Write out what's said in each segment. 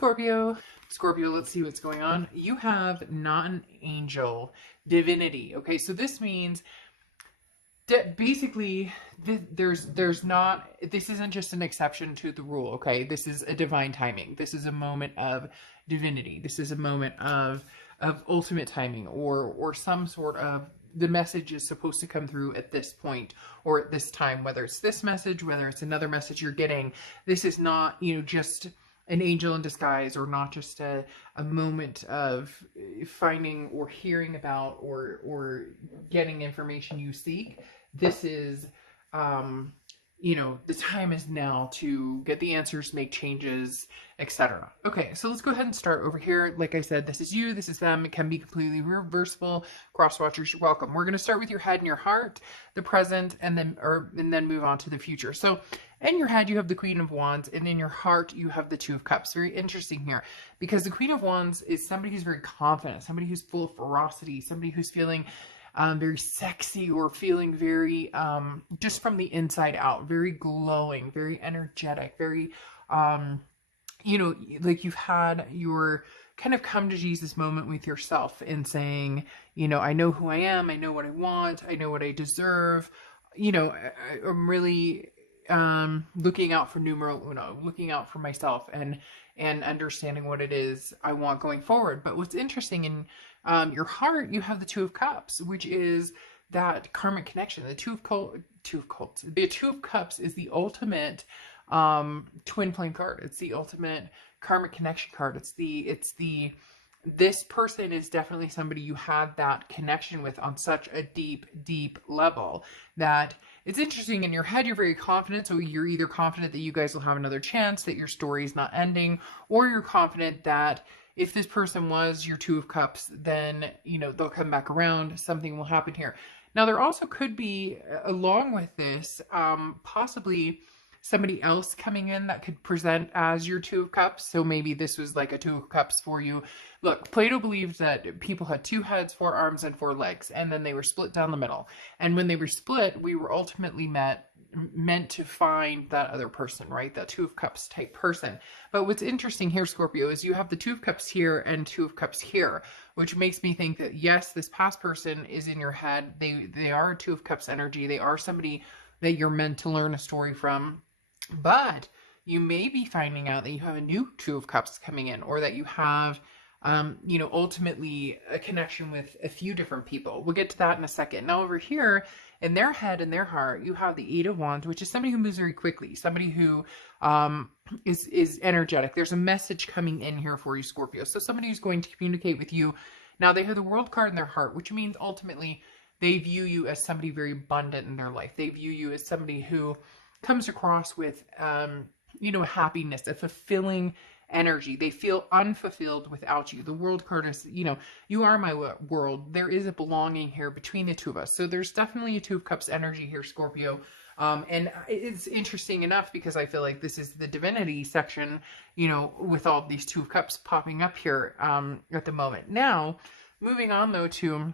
Scorpio. Scorpio, let's see what's going on. You have not an angel, divinity. Okay, so this means that basically there's not, this isn't just an exception to the rule. Okay, this is a divine timing. This is a moment of divinity. This is a moment of ultimate timing, or some sort of, the message is supposed to come through at this point or at this time, whether it's this message, whether it's another message you're getting. This is not, just an angel in disguise, or not just a moment of finding or hearing about or getting information you seek. This is, the time is now to get the answers, make changes, etc. Okay, so let's go ahead and start over here. Like I said, this is you, this is them. It can be completely reversible. Cross watchers, you're welcome. We're going to start with your head and your heart, the present, and then move on to the future. So in your head, you have the Queen of Wands, and in your heart, you have the Two of Cups. Very interesting here, because the Queen of Wands is somebody who's very confident, somebody who's full of ferocity, somebody who's feeling very sexy, or feeling very, just from the inside out, very glowing, very energetic, very, like you've had your kind of come to Jesus moment with yourself and saying, I know who I am, I know what I want, I know what I deserve. I'm really looking out for numero uno, looking out for myself and understanding what it is I want going forward. But what's interesting, in your heart, you have the Two of Cups, which is that karmic connection. The Two of Cups is the ultimate twin flame card. It's the ultimate karmic connection card. This person is definitely somebody you had that connection with on such a deep level that it's interesting. In your head, you're very confident. So you're either confident that you guys will have another chance, that your story is not ending, or you're confident that if this person was your Two of Cups, then, they'll come back around. Something will happen here. Now, there also could be, along with this, possibly somebody else coming in that could present as your Two of Cups. So maybe this was like a Two of Cups for you. Look, Plato believed that people had two heads, four arms, and four legs, and then they were split down the middle. And when they were split, we were ultimately meant to find that other person, right? That Two of Cups type person. But what's interesting here, Scorpio, is you have the Two of Cups here and Two of Cups here, which makes me think that, yes, this past person is in your head. They are a Two of Cups energy. They are somebody that you're meant to learn a story from. But you may be finding out that you have a new Two of Cups coming in, or that you have, ultimately a connection with a few different people. We'll get to that in a second. Now, over here, in their head and their heart, you have the Eight of Wands, which is somebody who moves very quickly, somebody who is energetic. There's a message coming in here for you, Scorpio. So somebody who's going to communicate with you. Now, they have the World card in their heart, which means ultimately they view you as somebody very abundant in their life. They view you as somebody who comes across with, happiness, a fulfilling energy. They feel unfulfilled without you. The World card is, you are my world. There is a belonging here between the two of us. So there's definitely a Two of Cups energy here, Scorpio. And it's interesting enough, because I feel like this is the divinity section, with all these Two of Cups popping up here at the moment. Now, moving on though to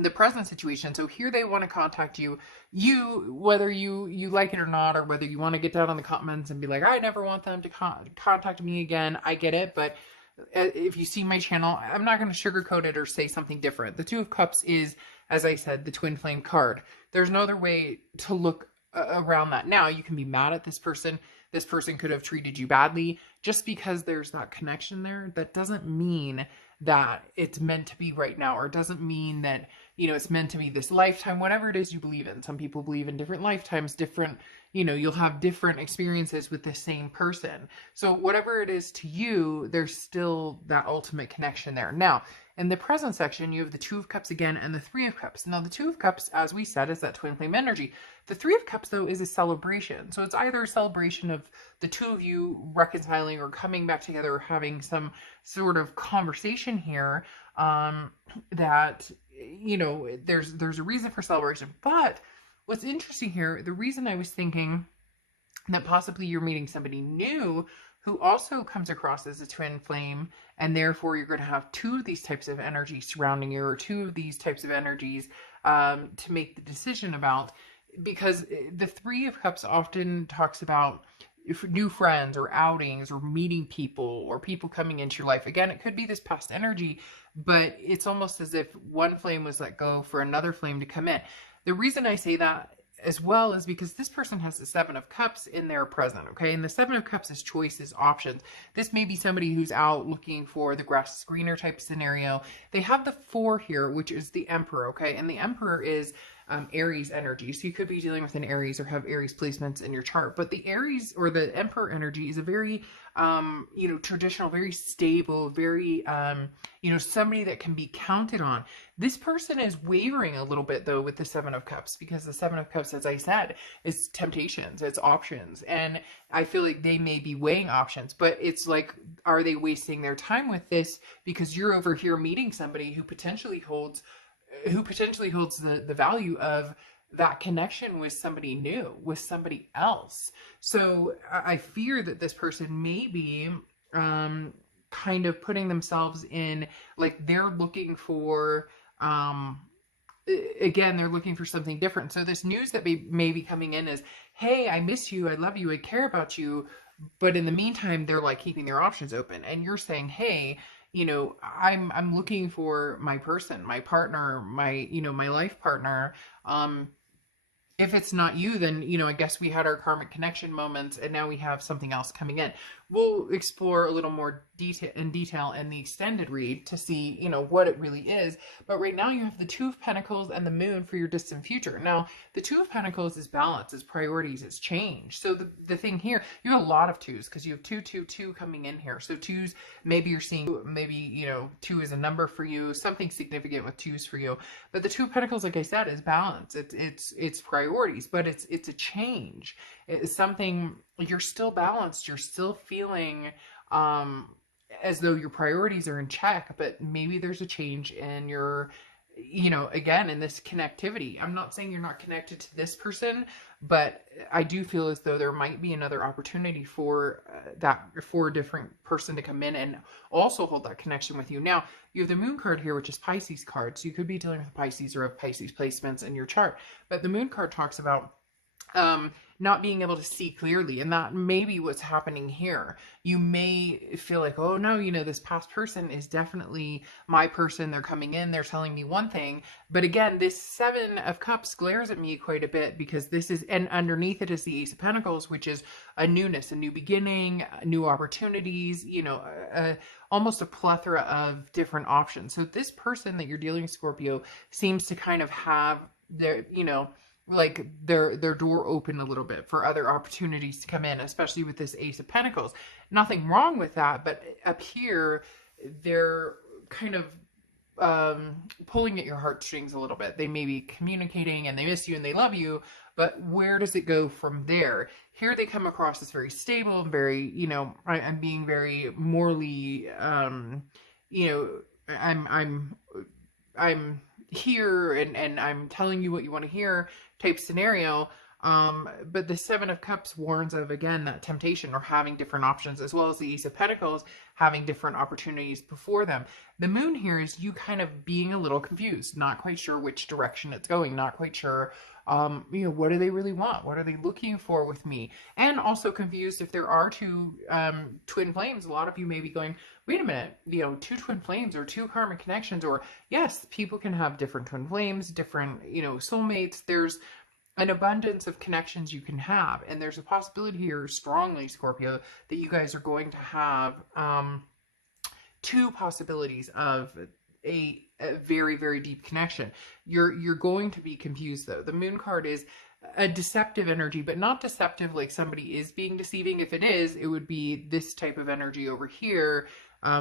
the present situation. So here they want to contact you, whether you like it or not, or whether you want to get down on the comments and be like, I never want them to contact me again. I get it. But if you see my channel, I'm not going to sugarcoat it or say something different. The Two of Cups is, as I said, the twin flame card. There's no other way to look around that. Now, you can be mad at this person. This person could have treated you badly. Just because there's that connection there, that doesn't mean that it's meant to be right now, or doesn't mean that, it's meant to be this lifetime, whatever it is you believe in. Some people believe in different lifetimes, different, you'll have different experiences with the same person. So whatever it is to you, there's still that ultimate connection there. Now, in the present section, you have the Two of Cups again and the Three of Cups. Now, the Two of Cups, as we said, is that twin flame energy. The Three of Cups, though, is a celebration. So it's either a celebration of the two of you reconciling or coming back together, or having some sort of conversation here, that, there's a reason for celebration. But what's interesting here, the reason I was thinking that possibly you're meeting somebody new who also comes across as a twin flame, and therefore you're going to have two of these types of energies surrounding you, or two of these types of energies to make the decision about, because the Three of Cups often talks about new friends or outings or meeting people or people coming into your life. Again, it could be this past energy, but it's almost as if one flame was let go for another flame to come in. The reason I say that as well is because this person has the Seven of Cups in their present, okay? And the Seven of Cups is choices, options. This may be somebody who's out looking for the grass is greener type scenario. They have the Four here, which is the Emperor, okay? And the Emperor is Aries energy. So you could be dealing with an Aries or have Aries placements in your chart. But the Aries or the Emperor energy is a very, traditional, very stable, very, somebody that can be counted on. This person is wavering a little bit, though, with the Seven of Cups, because the Seven of Cups, as I said, is temptations, it's options. And I feel like they may be weighing options, but it's like, are they wasting their time with this because you're over here meeting somebody who potentially holds the value of that connection with somebody new, with somebody else. So I fear that this person may be kind of putting themselves in, like, they're looking for, they're looking for something different. So this news that may be coming in is, hey, I miss you, I love you, I care about you. But in the meantime, they're like keeping their options open. And you're saying, hey, I'm looking for my person, my partner, my life partner. If it's not you, then, I guess we had our karmic connection moments and now we have something else coming in. We'll explore a little more detail in the extended read to see, what it really is. But right now you have the Two of Pentacles and the Moon for your distant future. Now, the Two of Pentacles is balance, is priorities, is change. So the thing here, you have a lot of twos because you have 2, 2, 2 coming in here. So twos, maybe you're seeing, two is a number for you, something significant with twos for you. But the Two of Pentacles, like I said, is balance. It's priorities, but it's a change. It's something, you're still balanced, you're still feeling as though your priorities are in check, but maybe there's a change in your, again, in this connectivity. I'm not saying you're not connected to this person, but I do feel as though there might be another opportunity for a different person to come in and also hold that connection with you. Now, you have the Moon card here, which is Pisces card. So you could be dealing with Pisces or have Pisces placements in your chart. But the Moon card talks about not being able to see clearly, and that may be what's happening here. You may feel like, oh no, this past person is definitely my person, they're coming in, they're telling me one thing, but again, this Seven of Cups glares at me quite a bit, because this is, and underneath it is the Ace of Pentacles, which is a newness, a new beginning, new opportunities, almost a plethora of different options. So this person that you're dealing with, Scorpio, seems to kind of have their, like their door open a little bit for other opportunities to come in, especially with this Ace of Pentacles. Nothing wrong with that, but up here, they're kind of pulling at your heartstrings a little bit. They may be communicating and they miss you and they love you, but where does it go from there? Here they come across as very stable and very, I'm being very morally, I'm here and I'm telling you what you want to hear type scenario. But the Seven of Cups warns of, again, that temptation or having different options, as well as the Ace of Pentacles having different opportunities before them. The Moon here is you kind of being a little confused, not quite sure which direction it's going, not quite sure, what do they really want? What are they looking for with me? And also confused if there are two twin flames. A lot of you may be going, wait a minute, two twin flames or two karmic connections, or yes, people can have different twin flames, different, soulmates. There's an abundance of connections you can have. And there's a possibility here strongly, Scorpio, that you guys are going to have two possibilities of a very, very deep connection. You're going to be confused, though. The Moon card is a deceptive energy, but not deceptive like somebody is being deceiving. If it is, it would be this type of energy over here,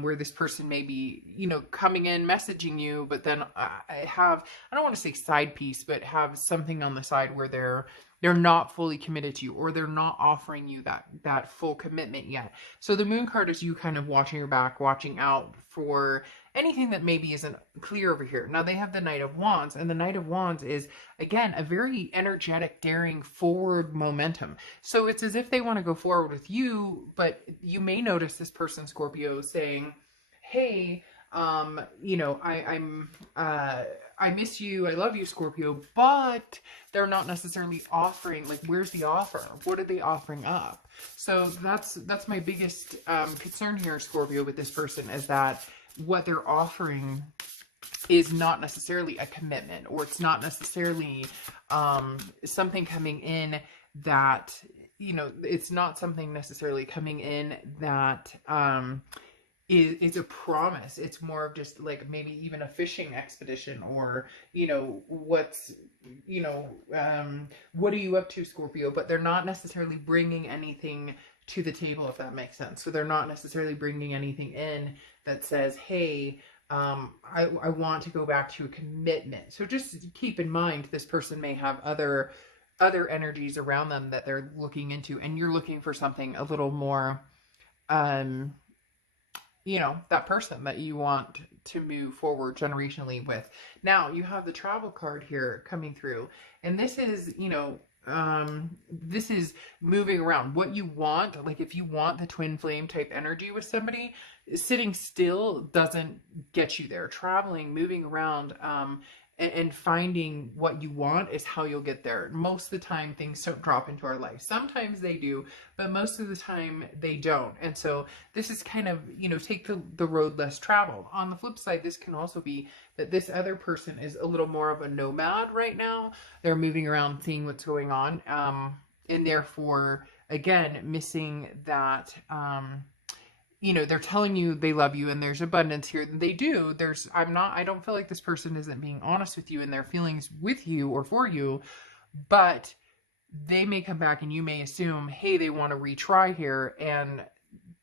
where this person may be, coming in, messaging you, but then I don't want to say side piece, but have something on the side where they're not fully committed to you, or they're not offering you that full commitment yet. So the Moon card is you kind of watching your back, watching out for anything that maybe isn't clear over here. Now they have the Knight of Wands, and the Knight of Wands is, again, a very energetic, daring, forward momentum. So it's as if they want to go forward with you, but you may notice this person, Scorpio, saying, hey, you know, I miss you, I love you, Scorpio, but they're not necessarily offering, like, where's the offer? What are they offering up? So that's my biggest concern here, Scorpio, with this person, is that what they're offering is not necessarily a commitment, or it's not necessarily something coming in that, you know, it's not something necessarily coming in that is a promise. It's more of just like maybe even a fishing expedition, or, you know, what's, you know, what are you up to, Scorpio? But they're not necessarily bringing anything to the table, if that makes sense. So they're not necessarily bringing anything in that says, hey, I want to go back to a commitment. So just keep in mind, this person may have other energies around them that they're looking into, and you're looking for something a little more, you know, that person that you want to move forward generationally with. Now, you have the travel card here coming through, and this is, you know, this is moving around. What you want, like if you want the twin flame type energy with somebody, sitting still doesn't get you there. Traveling, moving around, and finding what you want is how you'll get there. Most of the time, things don't drop into our life. Sometimes they do, but most of the time they don't. And so this is kind of, you know, take the road less traveled. On the flip side, this can also be that this other person is a little more of a nomad right now. They're moving around, seeing what's going on, and therefore, again, missing that, you know, they're telling you they love you and there's abundance here. They do. I don't feel like this person isn't being honest with you in their feelings with you or for you, but they may come back and you may assume, hey, they want to retry here. And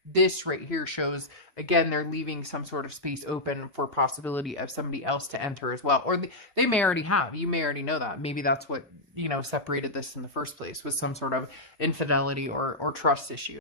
this right here shows, again, they're leaving some sort of space open for possibility of somebody else to enter as well. Or they may already have. You may already know that. Maybe that's what, you know, separated this in the first place, was some sort of infidelity or trust issue.